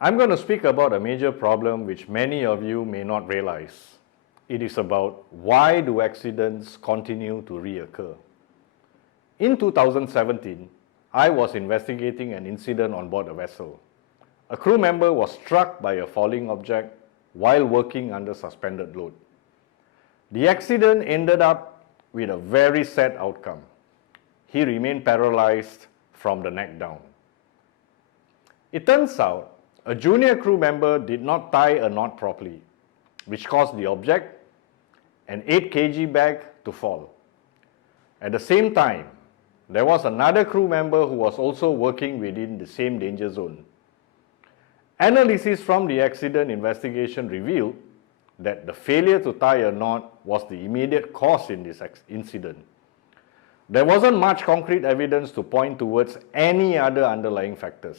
I'm going to speak about a major problem which many of you may not realize. It is about why do accidents continue to reoccur. In 2017, I was investigating an incident on board a vessel. A crew member was struck by a falling object while working under suspended load. The accident ended up with a very sad outcome. He remained paralyzed from the neck down. It turns out a junior crew member did not tie a knot properly, which caused the object, an 8 kg bag, to fall. At the same time, there was another crew member who was also working within the same danger zone. Analysis from the accident investigation revealed that the failure to tie a knot was the immediate cause in this incident. There wasn't much concrete evidence to point towards any other underlying factors.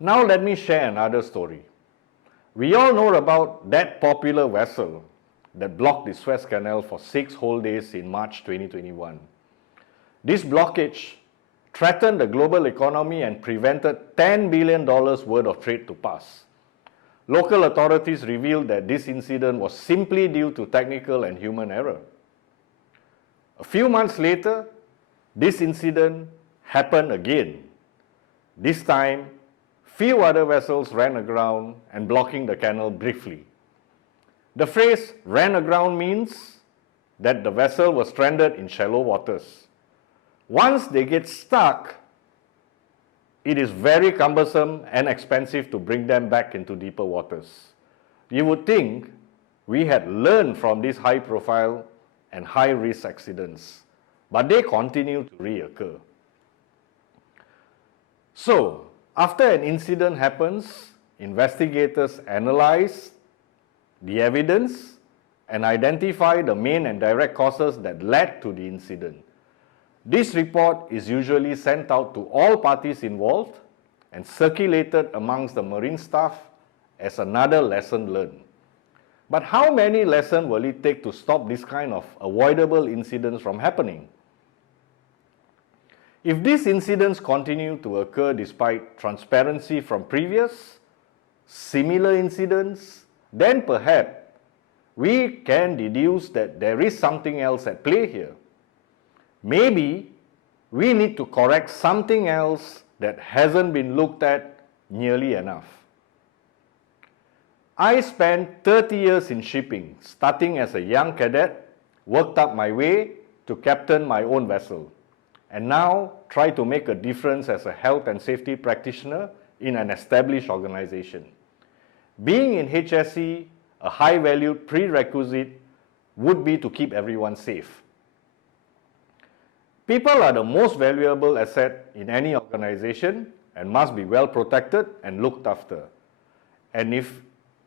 Now let me share another story. We all know about that popular vessel that blocked the Suez Canal for 6 whole days in March 2021. This blockage threatened the global economy and prevented $10 billion worth of trade to pass. Local authorities revealed that this incident was simply due to technical and human error. A few months later, this incident happened again. This time, few other vessels ran aground and blocking the canal briefly. The phrase "ran aground" means that the vessel was stranded in shallow waters. Once they get stuck, it is very cumbersome and expensive to bring them back into deeper waters. You would think we had learned from these high-profile and high-risk accidents, but they continue to reoccur. So, after an incident happens, investigators analyze the evidence and identify the main and direct causes that led to the incident. This report is usually sent out to all parties involved and circulated amongst the marine staff as another lesson learned. But how many lessons will it take to stop this kind of avoidable incidents from happening? If these incidents continue to occur despite transparency from previous, similar incidents, then perhaps we can deduce that there is something else at play here. Maybe we need to correct something else that hasn't been looked at nearly enough. I spent 30 years in shipping, starting as a young cadet, worked up my way to captain my own vessel, and now try to make a difference as a health and safety practitioner in an established organization. Being in HSE, a high-valued prerequisite would be to keep everyone safe. People are the most valuable asset in any organization and must be well protected and looked after. And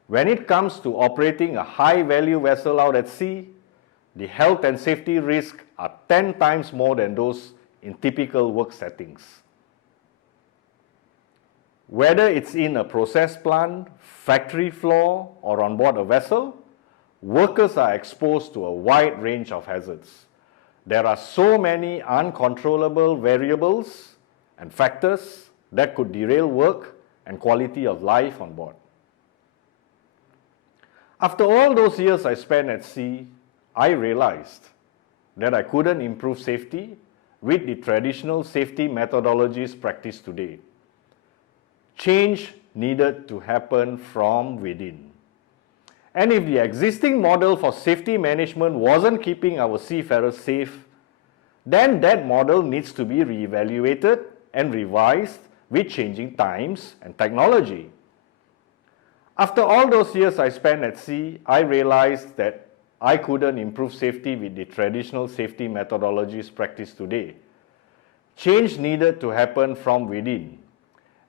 when it comes to operating a high-value vessel out at sea, the health and safety risks are 10 times more than those in typical work settings. Whether it's in a process plant, factory floor, or on board a vessel, workers are exposed to a wide range of hazards. There are so many uncontrollable variables and factors that could derail work and quality of life on board. After all those years I spent at sea, I realized that I couldn't improve safety with the traditional safety methodologies practiced today. Change needed to happen from within. And if the existing model for safety management wasn't keeping our seafarers safe, then that model needs to be reevaluated and revised with changing times and technology. After all those years I spent at sea, I realized that I couldn't improve safety with the traditional safety methodologies practiced today. Change needed to happen from within.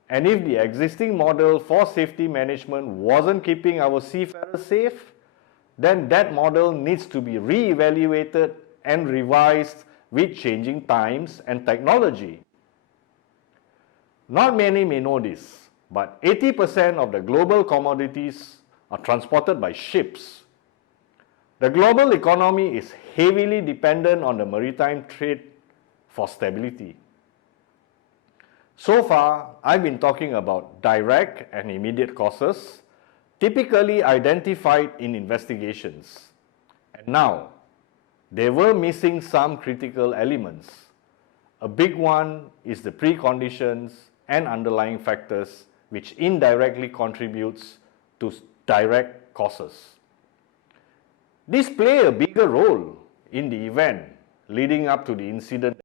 And if the existing model for safety management wasn't keeping our seafarers safe, then that model needs to be re-evaluated and revised with changing times and technology. Not many may know this, but 80% of the global commodities are transported by ships. The global economy is heavily dependent on the maritime trade for stability. So far, I've been talking about direct and immediate causes, typically identified in investigations. And now, they were missing some critical elements. A big one is the preconditions and underlying factors which indirectly contributes to direct causes. These play a bigger role in the event leading up to the incident